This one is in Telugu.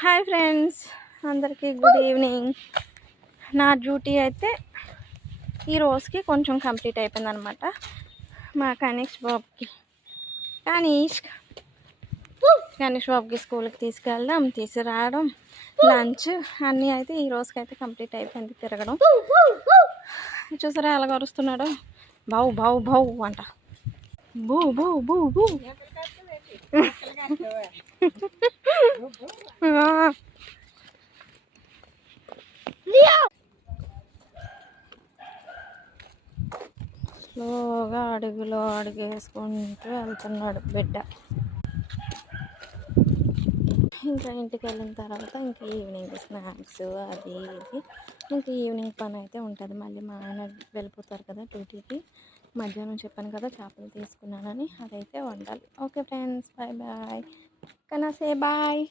హాయ్ ఫ్రెండ్స్, అందరికీ గుడ్ ఈవినింగ్. నా డ్యూటీ అయితే ఈ రోజుకి కొంచెం కంప్లీట్ అయిపోయింది అనమాట. మా కనీష్ బాబుకి స్కూల్కి తీసుకెళ్ళడం, తీసుకురావడం, లంచ్ అన్నీ అయితే ఈ రోజుకి అయితే కంప్లీట్ అయిపోయింది. తిరగడం చూసారా ఎలా కరుస్తున్నాడో, బౌ బౌ బౌ అంట, బూ బూ బూ బూ. స్లోగా అడుగులో అడుగేసుకుంటూ వెళ్తున్నాడు బిడ్డ. ఇంకా ఇంటికి వెళ్ళిన తర్వాత ఇంకా ఈవినింగ్ స్నాక్స్ అది ఇది ఇంకా ఈవినింగ్ పని అయితే ఉంటుంది. మళ్ళీ మా ఆయన వెళ్ళిపోతారు కదా డ్యూటీకి. మధ్యాహ్నం చెప్పాను కదా చేపలు తీసుకున్నానని, అదైతే వండాలి. Okay friends, bye bye. కన్నా సే బాయ్.